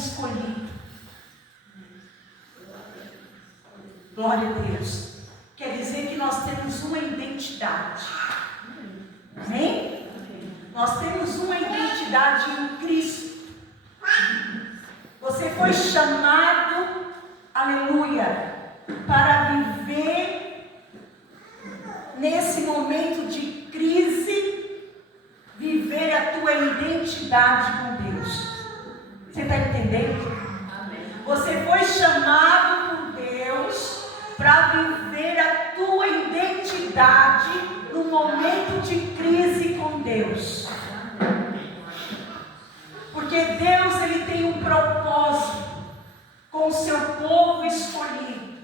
escolhido. Glória a Deus. Quer dizer que nós temos uma identidade. Amém? Nós temos uma identidade em Cristo. Você foi chamado, aleluia, para viver nesse momento de crise, viver a tua identidade com Deus. Você está entendendo? Você foi chamado por Deus para viver a tua identidade no momento de crise com Deus. Porque Deus, Ele tem um propósito com o seu povo escolhido.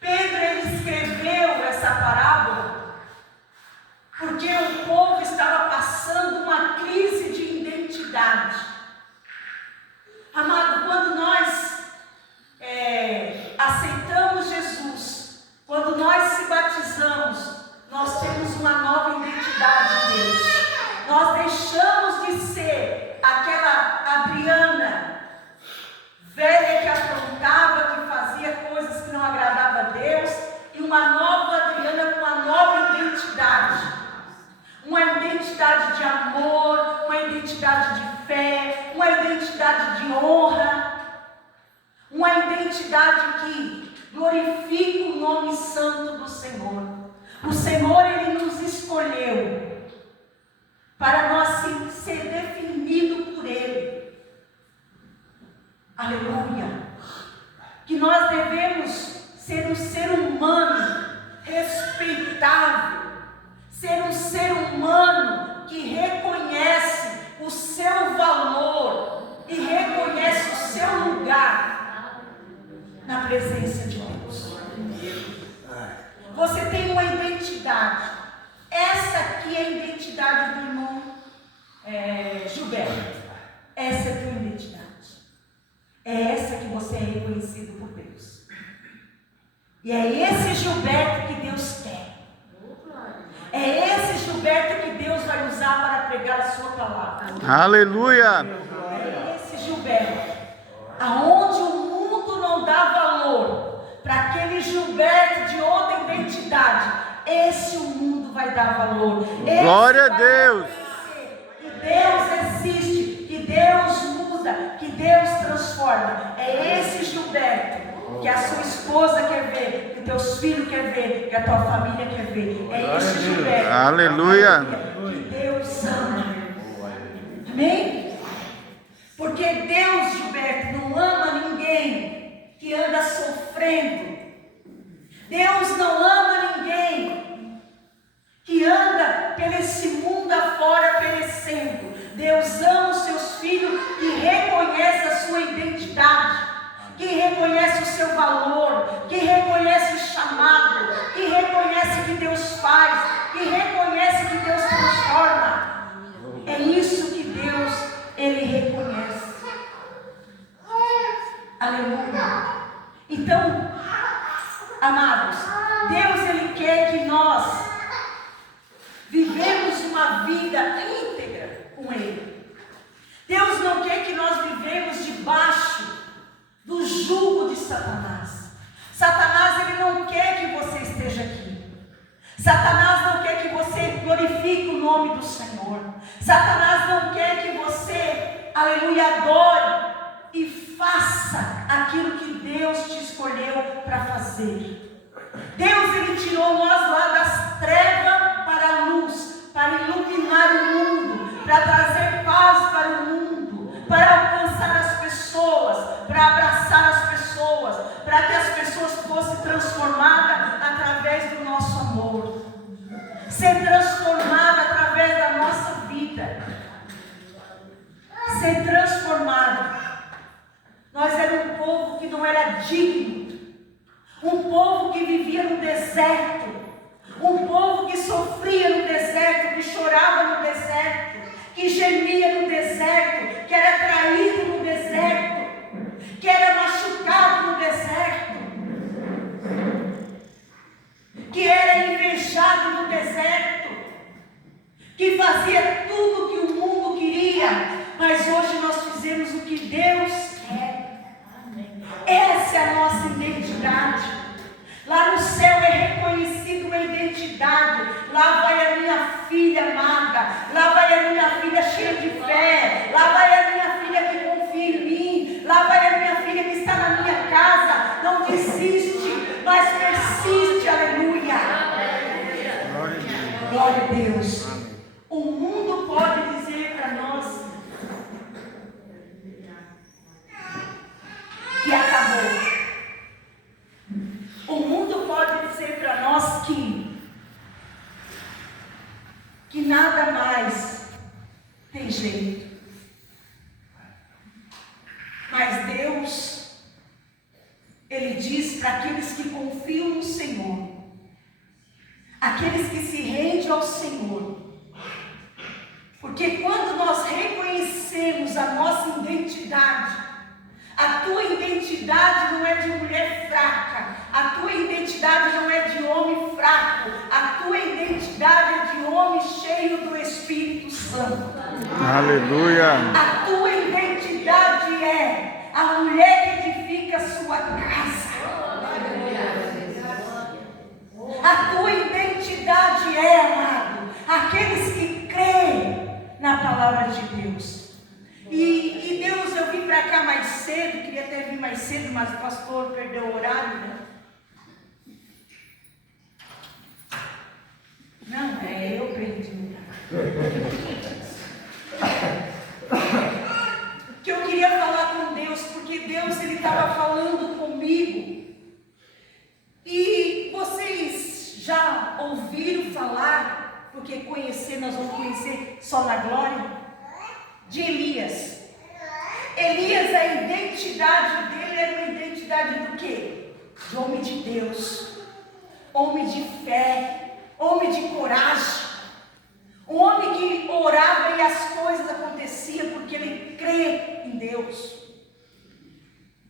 Pedro, ele escreveu essa parábola porque o povo estava passando uma crise de identidade. Amado, quando nós aceitamos Jesus, quando nós se batizamos, nós temos uma nova identidade em Deus. Nós deixamos de ser aquela Adriana velha que aprontava, que fazia coisas que não agradavam a Deus, e uma nova Adriana com uma nova identidade. Uma identidade de amor, uma identidade de fé, uma identidade de honra, uma identidade que glorifica o nome santo do Senhor. O Senhor, Ele nos escolheu para nós ser definido por Ele. Aleluia. Que nós devemos ser um ser humano respeitável, ser um ser humano que reconhece o seu valor e reconhece o seu lugar na presença de Deus. Você tem uma identidade. Essa aqui é a identidade do irmão Gilberto. Essa é a tua identidade. É essa que você é reconhecido por Deus. E é esse Gilberto que Deus quer. É esse Gilberto que Deus vai usar para pregar a sua palavra. Aleluia! É esse Gilberto. Aonde o mundo não dá valor para aquele Gilberto de outra identidade, esse o mundo vai dar valor. Glória a Deus! Que Deus existe, que Deus muda, que Deus transforma. É esse Gilberto que a sua esposa quer ver, que os teus filhos querem ver, que a tua família quer ver. É esse Gilberto. Aleluia! Que Deus ama. Amém? Porque Deus, Gilberto, não ama ninguém que anda sofrendo. Deus não ama ninguém que anda esse mundo afora perecendo. Deus ama os seus filhos que reconhece a sua identidade, que reconhece o seu valor, que reconhece o chamado, que reconhece que Deus faz, que reconhece que Deus transforma. É isso que Deus, Ele reconhece. Aleluia. Então, amados, Deus, Ele quer que nós vivemos uma vida íntegra com Ele. Deus não quer que nós vivemos debaixo do jugo de Satanás. Satanás, ele não quer que você esteja aqui. Satanás não quer que você glorifique o nome do Senhor. Satanás não quer que você, aleluia, adore e faça aquilo que Deus te escolheu para fazer. Deus, Ele tirou nós lá das trevas para a luz, para iluminar o mundo, para trazer paz para o mundo, para alcançar as pessoas, para abraçar as pessoas, para que as pessoas fossem transformadas através do nosso amor, ser transformada através da nossa vida, ser transformado. Nós éramos um povo que não era digno, um povo que vivia no deserto, um povo que sofria no deserto, que chorava no deserto, que gemia no deserto, que era traído no deserto, que era machucado no deserto, que era invejado no deserto, que fazia tudo o que o mundo queria, mas hoje nós fizemos o que Deus quer. para aqueles que confiam no Senhor, aqueles que se rendem ao Senhor. Porque quando nós reconhecemos a nossa identidade, a tua identidade não é de mulher fraca, a tua identidade não é de homem fraco, a tua identidade é de homem cheio do Espírito Santo. Aleluia. A tua identidade é a mulher que edifica a sua casa. A tua identidade é, amado, aqueles que creem na palavra de Deus. E Deus, eu vim para cá mais cedo, queria ter vindo mais cedo, mas o pastor perdeu o horário, né? Não, eu perdi o horário. Que eu queria falar com Deus, porque Deus, Ele estava falando comigo. E vocês já ouviram falar, porque conhecer, nós vamos conhecer só na glória, de Elias. Elias, a identidade dele era uma identidade do quê? De homem de Deus, homem de fé, homem de coragem, um homem que orava e as coisas aconteciam porque ele crê em Deus.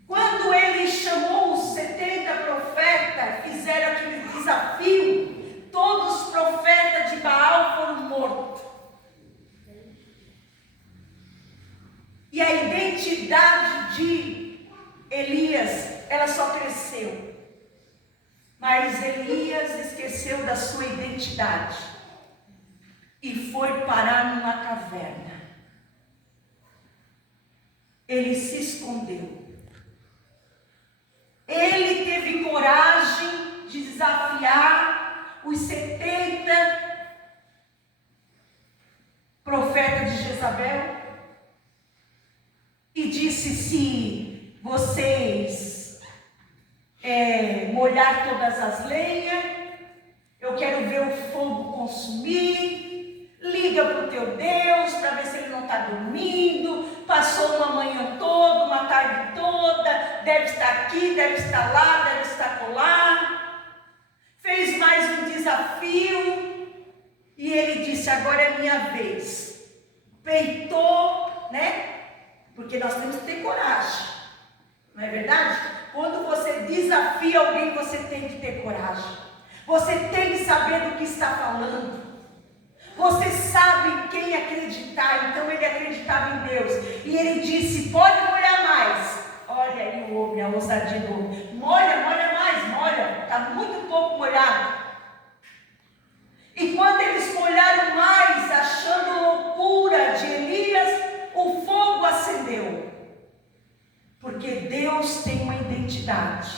Quando ele chamou os 70 profetas, fizeram aquele desafio, todos os profetas de Baal foram mortos. E a identidade de Elias, ela só cresceu. Mas Elias esqueceu da sua identidade e foi parar numa caverna. Ele se escondeu. Ele teve coragem de desafiar os 70 profetas de Jezabel. E disse: se vocês molhar todas as lenhas, eu quero ver o fogo consumir. Liga para o teu Deus para ver se ele não está dormindo. Passou uma manhã toda, uma tarde toda, deve estar aqui, deve estar lá, deve estar colar. Fez mais um desafio e ele disse: agora é minha vez. Peitou, né? Porque nós temos que ter coragem, não é verdade? Quando você desafia alguém, você tem que ter coragem. Você tem que saber do que está falando. Você sabe em quem acreditar. Então ele acreditava em Deus. E ele disse: pode molhar mais. Olha aí o homem, a ousadia do homem. Molha mais, molha. Está muito pouco molhado. E quando eles molharam mais, achando loucura de Elias, o fogo acendeu. Porque Deus tem uma identidade.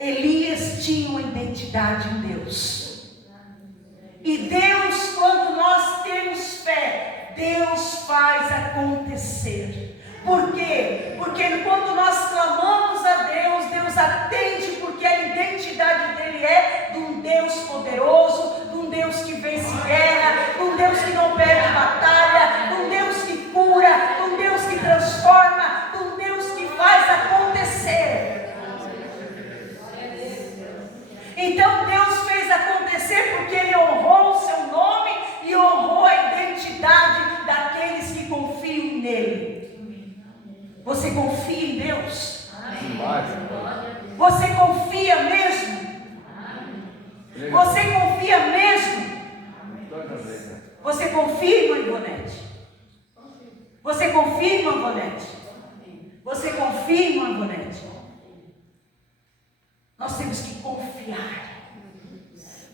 Elias tinha uma identidade em Deus. E Deus, quando nós temos fé, Deus faz acontecer. Por quê? Porque quando nós clamamos a Deus, Deus atende, porque a identidade dele é de um Deus poderoso, de um Deus que vence guerra, de um Deus que não perde batalha, de um Deus que cura, de um Deus que transforma, de um Deus que faz acontecer. Então Deus fez acontecer porque Ele honrou o seu nome e honrou a identidade daqueles que confiam nele. Você confia em Deus? Você confia mesmo? Você confia mesmo? Você confia, irmã Ivonete? Você confia, irmã Ivonete? Você confia, irmã Ivonete? Nós temos que confiar.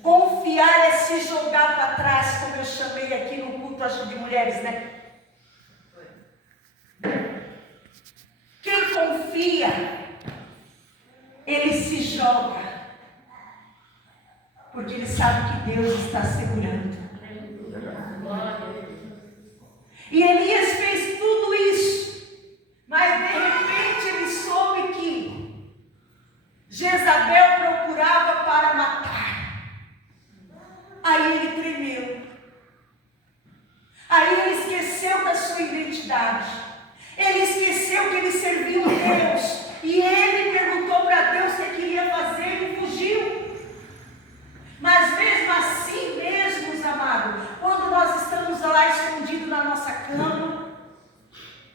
Confiar é se jogar para trás, como eu chamei aqui no culto, acho, de mulheres, né? Quem confia, ele se joga, porque ele sabe que Deus está segurando. E Elias fez tudo isso, mas de repente ele soube que Jezabel procurava para matar. Aí ele tremeu. Aí ele esqueceu da sua identidade. Ele esqueceu que ele servia um Deus E ele perguntou para Deus o que queria fazer, ele fugiu. Mas mesmo assim, meus amados, quando nós estamos lá escondidos na nossa cama,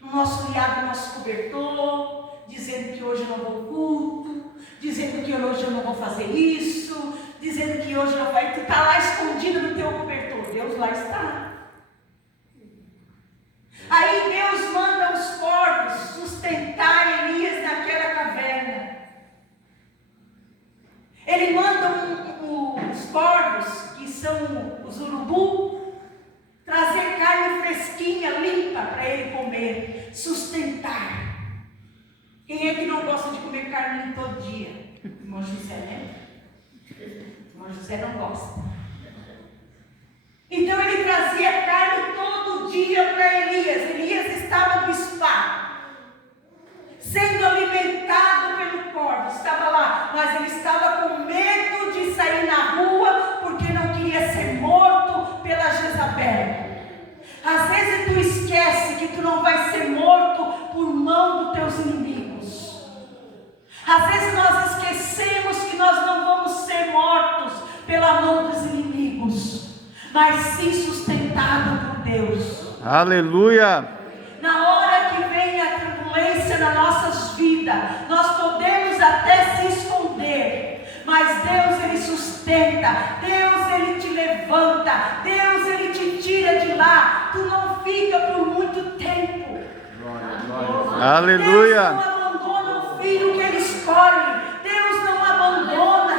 no nosso criado, no nosso cobertor, dizendo que hoje eu não vou ao culto, dizendo que hoje eu não vou fazer isso, dizendo que hoje não vai, tu está lá escondido no teu cobertor, Deus lá está. Aí Deus manda os corvos sustentar Elias naquela caverna. Ele manda os corvos, que são os urubu, trazer carne fresquinha, limpa para ele comer, sustentar. Quem é que não gosta de comer carne todo dia? Irmão José, né? Irmão José não gosta. Então ele trazia carne todo dia para Elias. Elias estava no spa, sendo alimentado pelo corvo, estava lá, mas ele estava com medo de sair na rua, porque não queria ser morto pela Jezabel. Às vezes tu esquece que tu não vai ser morto por mão dos teus inimigos. Às vezes nós esquecemos que nós não vamos ser mortos pela mão dos inimigos, mas sim sustentado por Deus. Aleluia. Na hora que vem a turbulência nas nossas vidas, nós podemos até se esconder, mas Deus ele sustenta, Deus ele te levanta, Deus ele te tira de lá. Tu não fica por muito tempo. Aleluia. Deus não abandona o filho que ele escolhe. Deus não abandona.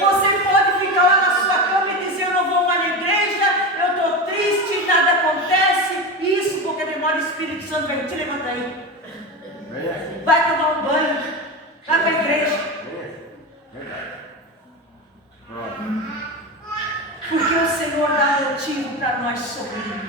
Você pode ficar lá na sua cama e dizer: eu não vou mais na igreja, eu estou triste, nada acontece. Isso porque demora o Espírito Santo vem. Te levanta aí. Vai tomar um banho. Vai para a igreja. Porque o Senhor dá motivo para nós sorrir.